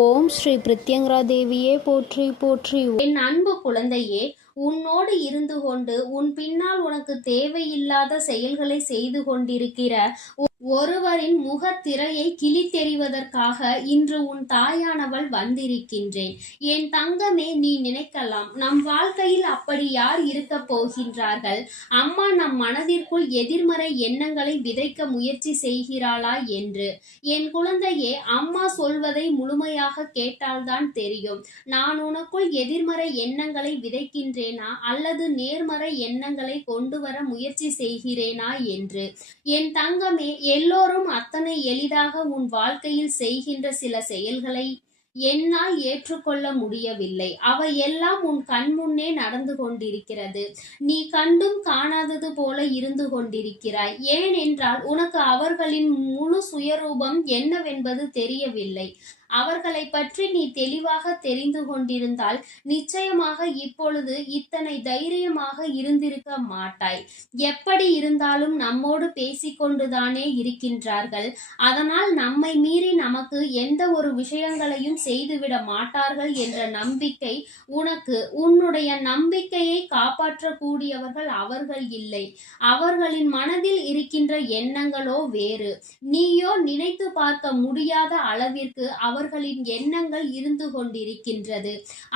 ஓம் ஸ்ரீ பிரித்யங்கரா தேவியே போற்றி போற்றி. என் அன்பு குழந்தையே, உன்னோடு இருந்து கொண்டு உன் பின்னால் உனக்கு தேவையில்லாத செயல்களை செய்து கொண்டிருக்கிற ஒருவரின் முகத்திரையை கிழித்தெறிவதற்காக இன்று உன் தாயானவள் வந்திருக்கின்றேன். என் தங்கமே, நீ நினைக்கலாம், நம் வாழ்க்கையில் அப்படி யார் இருக்க போகின்றார்கள்? அம்மா நம் மனதிற்குள் எதிர்மறை எண்ணங்களை விதைக்க முயற்சி செய்கிறாளா என்று. என் குழந்தையே, அம்மா சொல்வதை முழுமையாக கேட்டால்தான் தெரியும். நான் உனக்குள் எதிர்மறை எண்ணங்களை விதைக்கின்றேனா அல்லது நேர்மறை எண்ணங்களை கொண்டு வர முயற்சி செய்கிறேனா என்று. என் தங்கமே, எல்லோரும் அத்தனை எளிதாக உன் வாழ்க்கையில் செய்கின்ற சில செயல்களை என்னால் ஏற்றுக்கொள்ள முடியவில்லை. அவையெல்லாம் உன் கண்முன்னே நடந்து கொண்டிருக்கிறது. நீ கண்டும் காணாதது போல இருந்து கொண்டிருக்கிறாய். ஏனென்றால் உனக்கு அவர்களின் முழு சுயரூபம் என்னவென்பது தெரியவில்லை. அவர்களை பற்றி நீ தெளிவாக தெரிந்து கொண்டிருந்தால் நிச்சயமாக இப்பொழுது இத்தனை தைரியமாக இருந்திருக்க மாட்டாய். எப்படி இருந்தாலும் நம்மோடு பேசிக்கொண்டுதானே இருக்கின்றார்கள். அதனால் நம்மை மீறி நமக்கு எந்த ஒரு விஷயங்களையும் செய்துவிட மாட்டார்கள் என்ற நம்பிக்கை உனக்கு. உன்னுடைய நம்பிக்கையை காப்பாற்றக்கூடியவர்கள் அவர்கள் இல்லை. அவர்களின் மனதில் இருக்கின்ற எண்ணங்களோ வேறு. நீயோ நினைத்து பார்க்க முடியாத அளவிற்கு அவர்களின் எண்ணங்கள் இருந்து கொண்டிருக்கின்றது.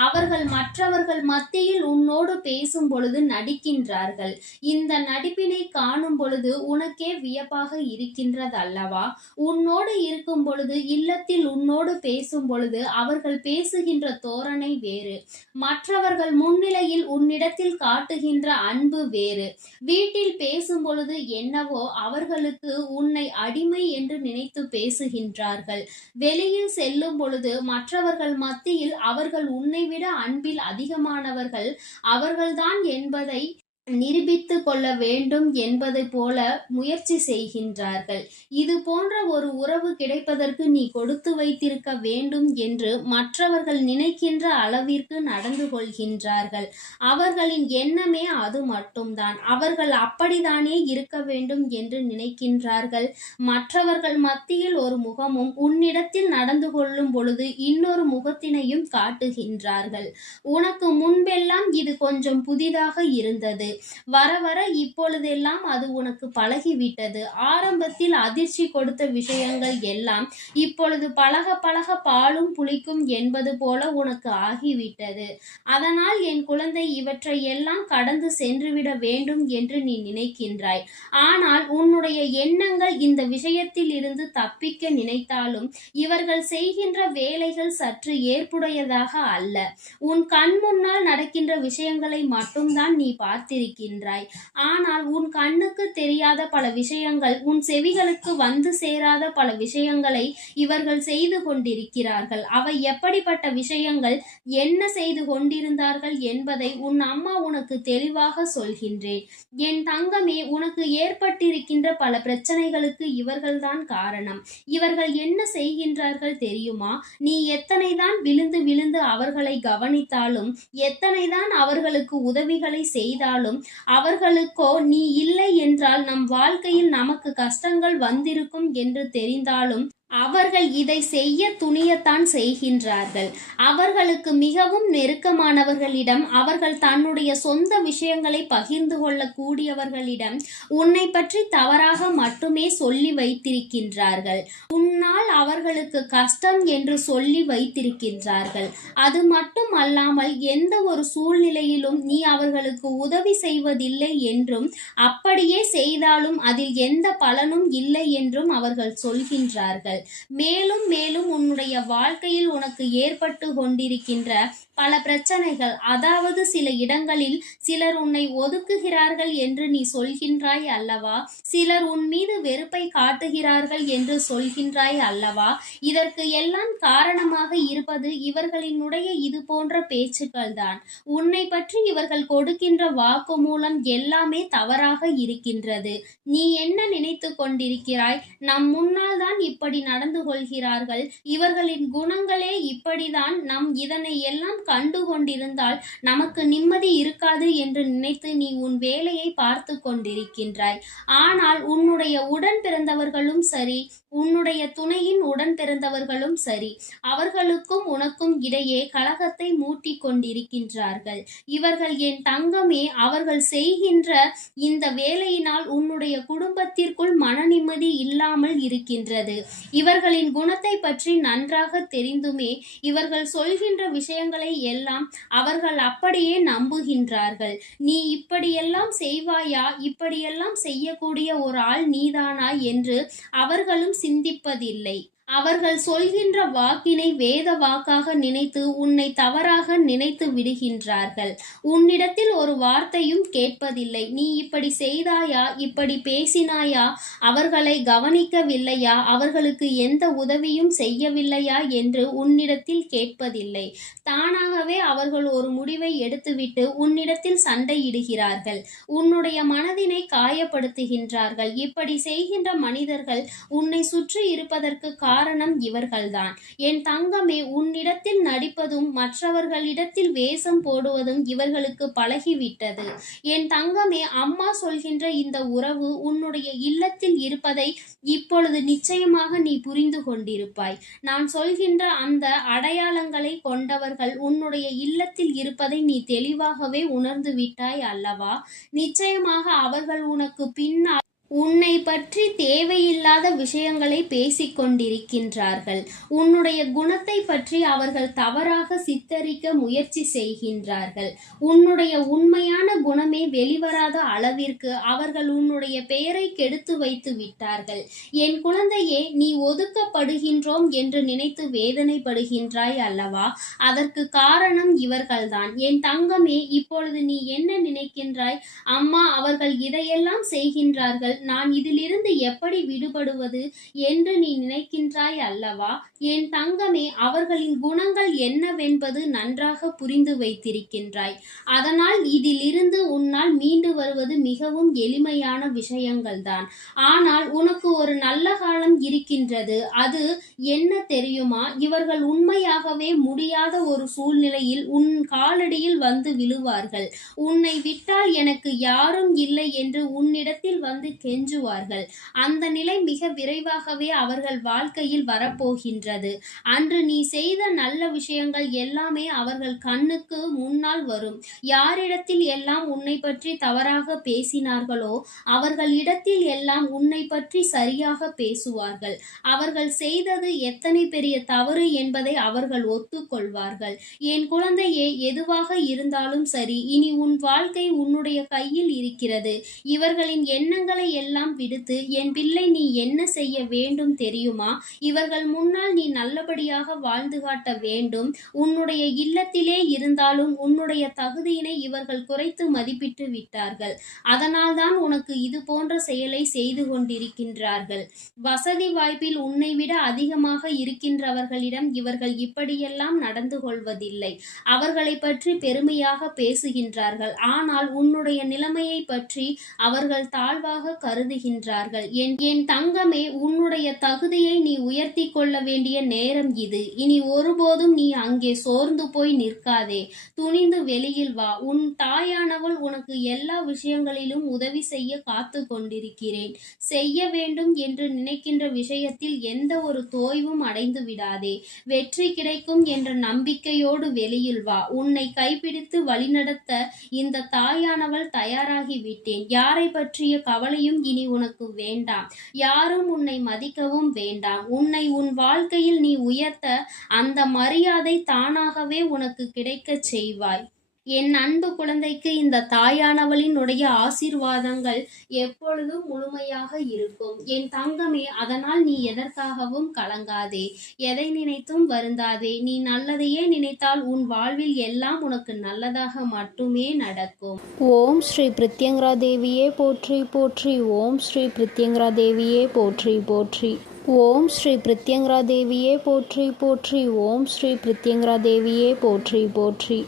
அவர்கள் மற்றவர்கள் மத்தியில் உன்னோடு பேசும் பொழுது நடிக்கின்றார்கள். இந்த நடிப்பினை காணும் பொழுது உனக்கே வியப்பாக இருக்கின்றது அல்லவா? உன்னோடு இருக்கும் பொழுது, இல்லத்தில் உன்னோடு பேசும் பொழுது அவர்கள் பேசுகின்ற தோரணை வேறு. மற்றவர்கள் முன்னிலையில் உன்னிடத்தில் காட்டுகின்ற அன்பு வேறு. வீட்டில் பேசும் பொழுது என்னவோ அவர்களுக்கு உன்னை அடிமை என்று நினைத்து பேசுகின்றார்கள். வெளியில் செல்லும் பொழுது மற்றவர்கள் மத்தியில் அவர்கள் உன்னை விட அன்பில் அதிகமானவர்கள் அவர்கள்தான் என்பதை நிரூபித்து கொள்ள வேண்டும் என்பதை போல முயற்சி செய்கின்றார்கள். இது போன்ற ஒரு உறவு கிடைப்பதற்கு நீ கொடுத்து வைத்திருக்க வேண்டும் என்று மற்றவர்கள் நினைக்கின்ற அளவிற்கு நடந்து கொள்கின்றார்கள். அவர்களின் எண்ணமே அது மட்டும்தான். அவர்கள் அப்படித்தானே இருக்க வேண்டும் என்று நினைக்கின்றார்கள். மற்றவர்கள் மத்தியில் ஒரு முகமும் உன்னிடத்தில் நடந்து கொள்ளும் பொழுது இன்னொரு முகத்தினையும் காட்டுகின்றார்கள். உனக்கு முன்பெல்லாம் இது கொஞ்சம் புதிதாக இருந்தது. வர வர இப்பொழுதெல்லாம் அது உனக்கு பழகிவிட்டது. ஆரம்பத்தில் அதிர்ச்சி கொடுத்த விஷயங்கள் எல்லாம் இப்பொழுது பழக பழக பாலும் புளிக்கும் என்பது போல உனக்கு ஆகிவிட்டது. அதனால் என் குழந்தை, இவற்றை எல்லாம் கடந்து சென்றுவிட வேண்டும் என்று நீ நினைக்கின்றாய். ஆனால் உன்னுடைய எண்ணங்கள் இந்த விஷயத்தில் இருந்து தப்பிக்க நினைத்தாலும் இவர்கள் செய்கின்ற வேலைகள் சற்று ஏற்புடையதாக அல்ல. உன் கண் முன்னால் நடக்கின்ற விஷயங்களை மட்டும்தான் நீ பார்த்திருக்க. ஆனால் உன் கண்ணுக்கு தெரியாத பல விஷயங்கள், உன் செவிகளுக்கு வந்து சேராத பல விஷயங்களை இவர்கள் செய்து கொண்டிருக்கிறார்கள். அவை எப்படிப்பட்ட விஷயங்கள், என்ன செய்து கொண்டிருந்தார்கள் என்பதை உன் அம்மா உனக்கு தெளிவாக சொல்கின்றேன். என் தங்கமே, உனக்கு ஏற்பட்டிருக்கின்ற பல பிரச்சனைகளுக்கு இவர்கள்தான் காரணம். இவர்கள் என்ன செய்கின்றார்கள் தெரியுமா? நீ எத்தனைதான் விழுந்து விழுந்து அவர்களை கவனித்தாலும், எத்தனைதான் அவர்களுக்கு உதவிகளை செய்தாலும், அவர்களுக்கோ நீ இல்லை என்றால் நம் வாழ்க்கையில் நமக்கு கஷ்டங்கள் வந்திருக்கும் என்று தெரிந்தாலும் அவர்கள் இதை செய்ய துணியத்தான் செய்கின்றார்கள். அவர்களுக்கு மிகவும் நெருக்கமானவர்களிடம், அவர்கள் தன்னுடைய சொந்த விஷயங்களை பகிர்ந்து கொள்ளக்கூடியவர்களிடம் உன்னை பற்றி தவறாக மட்டுமே சொல்லி வைத்திருக்கின்றார்கள். உன்னால் அவர்களுக்கு கஷ்டம் என்று சொல்லி வைத்திருக்கின்றார்கள். அது மட்டும் அல்லாமல் எந்த ஒரு சூழ்நிலையிலும் நீ அவர்களுக்கு உதவி செய்வதில்லை என்றும், அப்படியே செய்தாலும் அதில் எந்த பலனும் இல்லை என்றும் அவர்கள் சொல்கின்றார்கள். மேலும் மேலும் உன்னுடைய வாழ்க்கையில் உனக்கு ஏற்பட்டு கொண்டிருக்கின்ற பல பிரச்சனைகள், அதாவது சில இடங்களில் சிலர் உன்னை ஒதுக்குகிறார்கள் என்று நீ சொல்கின்றாய் அல்லவா? சிலர் உன் மீது வெறுப்பை காட்டுகிறார்கள் என்று சொல்கின்றாய் அல்லவா? இதற்கு எல்லாம் காரணமாக இருப்பது இவர்களினுடைய இது போன்ற பேச்சுக்கள் தான். உன்னை பற்றி இவர்கள் கொடுக்கின்ற வாக்கு மூலம் எல்லாமே தவறாக இருக்கின்றது. நீ என்ன நினைத்து கொண்டிருக்கிறாய்? நம் முன்னால் தான் இப்படி நடந்து கொள்கிறார்கள், இவர்களின் குணங்களே இப்படிதான், இதனை எல்லாம் கண்டு கொண்டிருந்தால் நமக்கு நிம்மதி இருக்காது என்று நினைத்து நீ உன் வேலையை பார்த்து கொண்டிருக்கின்றாய். ஆனால் உன்னுடைய உடன் பிறந்தவர்களும் சரி, உன்னுடைய துணையின் உடன் பிறந்தவர்களும் சரி, அவர்களுக்கும் உனக்கும் இடையே கலகத்தை மூட்டி கொண்டிருக்கின்றார்கள். இவர்கள் என் தங்கமே, அவர்கள் செய்கின்ற இந்த வேலையினால் உன்னுடைய குடும்பத்திற்குள் மன நிம்மதி இல்லாமல் இருக்கின்றது. இவர்களின் குணத்தை பற்றி நன்றாக தெரிந்துமே இவர்கள் சொல்கின்ற விஷயங்களை எல்லாம் அவர்கள் அப்படியே நம்புகின்றார்கள். நீ இப்படியெல்லாம் செய்வாயா, இப்படியெல்லாம் செய்யக்கூடிய ஒரு ஆள் நீதானா என்று அவர்களும் சிந்திப்பதில்லை. அவர்கள் சொல்கின்ற வாக்கினை வேத வாக்காக நினைத்து உன்னை தவறாக நினைத்து விடுகின்றார்கள். உன்னிடத்தில் ஒரு வார்த்தையும் கேட்பதில்லை. நீ இப்படி செய்தாயா, இப்படி பேசினாயா, அவர்களை கவனிக்கவில்லையா, அவர்களுக்கு எந்த உதவியும் செய்யவில்லையா என்று உன்னிடத்தில் கேட்பதில்லை. தானாகவே அவர்கள் ஒரு முடிவை எடுத்துவிட்டு உன்னிடத்தில் சண்டையிடுகிறார்கள். உன்னுடைய மனதினை காயப்படுத்துகின்றார்கள். இப்படி செய்கின்ற மனிதர்கள் உன்னை சுற்றி இருப்பதற்கு காரணம் இவர்கள்தான். என் தங்கமே, உன்னிடத்தில் நடிப்பதும் மற்றவர்களிடத்தில் வேஷம் போடுவதும் இவர்களுக்கு பழகிவிட்டது. என் தங்கமே, அம்மா சொல்கின்ற இந்த உறவு உன்னுடைய இல்லத்தில் இருப்பதை இப்பொழுது நிச்சயமாக நீ புரிந்து கொண்டிருப்பாய். நான் சொல்கின்ற அந்த அடையாளங்களை கொண்டவர்கள் உன்னுடைய இல்லத்தில் இருப்பதை நீ தெளிவாகவே உணர்ந்து விட்டாய் அல்லவா? நிச்சயமாக அவர்கள் உனக்கு பின்னால் உன்னை பற்றி தேவையில்லாத விஷயங்களை பேசிக் கொண்டிருக்கின்றார்கள். உன்னுடைய குணத்தை பற்றி அவர்கள் தவறாக சித்தரிக்க முயற்சி செய்கின்றார்கள். உன்னுடைய உண்மையான குணமே வெளிவராத அளவிற்கு அவர்கள் உன்னுடைய பெயரை கெடுத்து வைத்து விட்டார்கள். என் குழந்தையே, நீ ஒதுக்கப்படுகின்றோம் என்று நினைத்து வேதனைப்படுகின்றாய் அல்லவா? அதற்கு காரணம் இவர்கள்தான். என் தங்கமே, இப்பொழுது நீ என்ன நினைக்கின்றாய்? அம்மா, அவர்கள் இதையெல்லாம் செய்கின்றார்கள், நான் இதிலிருந்து எப்படி விடுபடுவது என்று நீ நினைக்கின்றாய் அல்லவா? என் தங்கமே, அவர்களின் குணங்கள் என்னவென்பது நன்றாக புரிந்து வைத்திருக்கின்றாய். அதனால் இதிலிருந்து உன்னால் மீண்டு வருவது மிகவும் எளிமையான விஷயங்கள்தான். ஆனால் உனக்கு ஒரு நல்ல காலம் இருக்கின்றது. அது என்ன தெரியுமா? இவர்கள் உண்மையாகவே முடியாத ஒரு சூழ்நிலையில் உன் காலடியில் வந்து விழுவார்கள். உன்னை விட்டால் எனக்கு யாரும் இல்லை என்று உன்னிடத்தில் வந்து கெஞ்சுவார்கள். அந்த நிலை மிக விரைவாகவே அவர்கள் வாழ்க்கையில் வரப்போகின்றது. அன்று நீ செய்த நல்ல விஷயங்கள் எல்லாமே அவர்கள் கண்ணுக்கு முன்னால் வரும். யாரிடத்தில் எல்லாம் உன்னை பற்றி தவறாக பேசினார்களோ அவர்களிடத்தில் எல்லாம் உன்னை பற்றி சரியாக பேசுவார்கள். அவர்கள் செய்தது எத்தனை பெரிய தவறு என்பதை அவர்கள் ஒத்துக்கொள்வார்கள். என் குழந்தையே, எதுவாக இருந்தாலும் சரி, இனி உன் வாழ்க்கை உன்னுடைய கையில் இருக்கிறது. இவர்களின் எண்ணங்களை எல்லாம் விடுத்து, என் பிள்ளை, நீ என்ன செய்ய வேண்டும் தெரியுமா? இவர்கள் முன்னால் நீ நல்லபடியாக வாழ்ந்து காட்ட வேண்டும். உன்னுடைய இல்லத்திலே இருந்தாலும் உன்னுடைய தகுதியினை இவர்கள் குறைத்து மதிப்பிட்டு விட்டார்கள். அதனால்தான் உனக்கு இது போன்ற செயலை செய்து கொண்டிருக்கின்றார்கள். வசதி வாய்ப்பில் உன்னை விட அதிகமாக இருக்கின்றவர்களிடம் இவர்கள் இப்படியெல்லாம் நடந்து கொள்வதில்லை. அவர்களை பற்றி பெருமையாக பேசுகின்றார்கள். ஆனால் உன்னுடைய நிலைமையை பற்றி அவர்கள் தாழ்வாக கருதுகின்றார்கள். என் தங்கமே, உன்னுடைய தகுதியை நீ உயர்த்தி கொள்ள வேண்டிய நேரம் இது. இனி ஒருபோதும் நீ அங்கே சோர்ந்து போய் நிற்காதே. துணிந்து வெளியில் வா. உன் தாயானவள் உனக்கு எல்லா விஷயங்களிலும் உதவி செய்ய காத்து கொண்டிருக்கிறேன். செய்ய வேண்டும் என்று நினைக்கின்ற விஷயத்தில் எந்த ஒரு தோய்வும் அடைந்து விடாதே. வெற்றி கிடைக்கும் என்ற நம்பிக்கையோடு வெளியில் வா. உன்னை கைப்பிடித்து வழிநடத்த இந்த தாயானவள் தயாராகி விட்டேன். யாரை பற்றிய கவலையும் இனி உனக்கு வேண்டாம். யாரும் உன்னை மதிக்கவும் வேண்டாம். உன்னை உன் வாழ்க்கையில் நீ உயர்த்த அந்த மரியாதை தானாகவே உனக்கு கிடைக்கச் செய்வாய். என் அன்பு குழந்தைக்கு இந்த தாயானவளினுடைய ஆசீர்வாதங்கள் எப்பொழுதும் முழுமையாக இருக்கும். என் தங்கமே, அதனால் நீ எதற்காகவும் கலங்காதே. எதை நினைத்தும் வருந்தாதே. நீ நல்லதையே நினைத்தால் உன் வாழ்வில் எல்லாம் உனக்கு நல்லதாக மட்டுமே நடக்கும். ஓம் ஸ்ரீ பிரித்யங்கரா தேவியே போற்றி போற்றி. ஓம் ஸ்ரீ பிரித்யங்கரா தேவியே போற்றி போற்றி. ஓம் ஸ்ரீ பிரித்யங்கரா தேவியே போற்றி போற்றி. ஓம் ஸ்ரீ பிரித்யங்கரா தேவியே போற்றி போற்றி.